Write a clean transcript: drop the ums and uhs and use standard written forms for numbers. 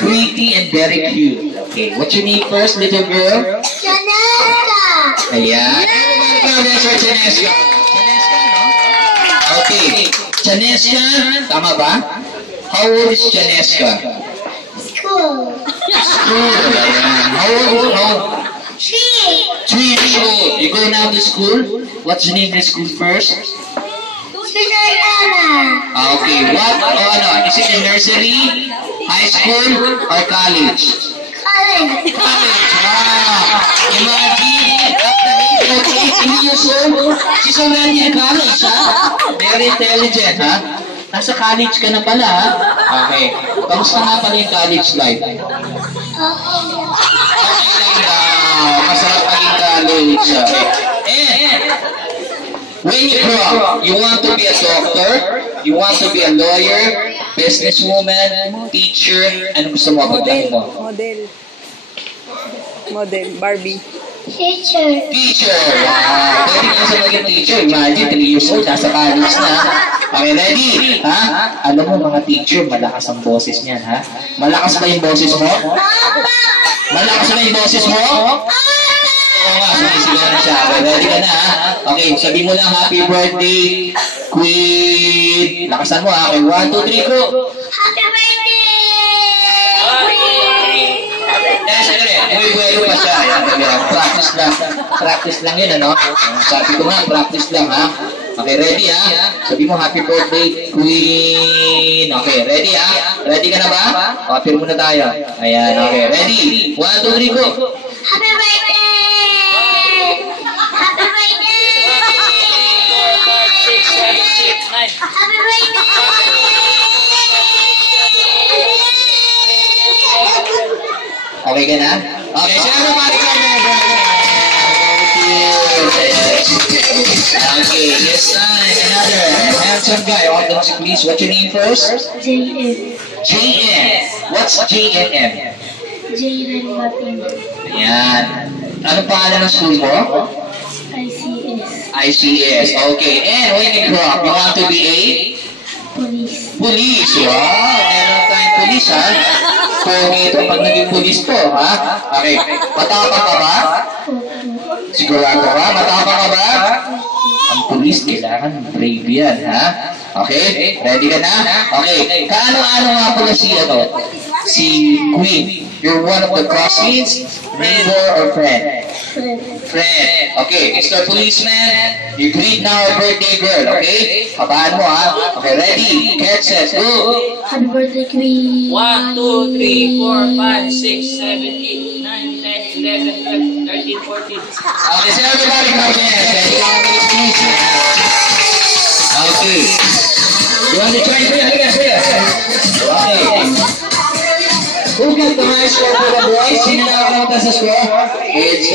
pretty and very cute. Okay, what's your name first, little girl? Janeska. Ayan. Janeska, Janeska. Janeska, no? Okay. Janeska, tama ba? How old is Janeska? School. School. Ayan. How old? 3. 3 years old. You go now to school? What's the name of the school first? Okay, what? Is it a nursery, high school, or college? College. College, wow! Imagine, at the age of 18 years old, she's already in college, ha? Very intelligent, ha? Nasa college ka na pala, ha? Okay. Kamusta nga pala yung college life? Okay lang daw. Masarap maging college, okay. And, when you grow up, you want to be a doctor, you want to be a lawyer, businesswoman, teacher, ano gusto mo? Model, Barbie. Teacher. Teacher! Wow! Pwede ka sa maging teacher. Imagine, 3 years old, nasa college na. Okay, ready? Ha? Alam mo, mga teacher, malakas ang boses niyan, ha? Malakas ba yung boses mo? Malakas ba yung boses mo? Oo nga, sumisigaw na siya. Ready ka na, ha? Okay, sabi mo lang, happy birthday, Queen. Lakasan mo, ha? Okay, 1, 2, 3, go! Happy birthday! Buhay-buhay pa siya. Practice lang. Practice lang yun, ano? Sabi ko nga, practice lang, ha? Okay, ready, ha? Sabi mo, happy birthday, Queen. Okay, ready, ha? Ready ka na ba? O, appear muna tayo. Ayan, okay. Ready? 1, 2, 3, go! Happy birthday! Happy birthday! Happy birthday! Okay ka na? Okay, so everybody come over. Okay, yes, another handsome guy. On the music, please. What's your name first? JN. JN. What's JNM? Jayden Martin. Ayan. Anong pangalan ng school mo? ICS. ICS. Okay, and when you grow up, you want to be a? Police. Police. Wow, meron tayong police, ha? Pogi ito pag naging police to, ha? Okay, matapang ka ba? Sigurado ka? Matapang ka ba? Ang police, kailangan brave yan, ha? Okay, ready ka na? Okay, kaano-ano nga pala si Queen? You're one of the cousins, neighbor, or friend? Friend. Okay, Mr. Policeman, you greet now our birthday girl, okay? Kabaan mo, ha? Okay, ready? Get set, go! Happy birthday, Queen. 1, 2, 3, 4, 5, 6, 7, 8, 9, 10, 11, 12, 13, 14. Okay, so everybody come here. Okay. You want to try it? Here. Okay. Who got the high score for the boys? Sino na ako sa score? It's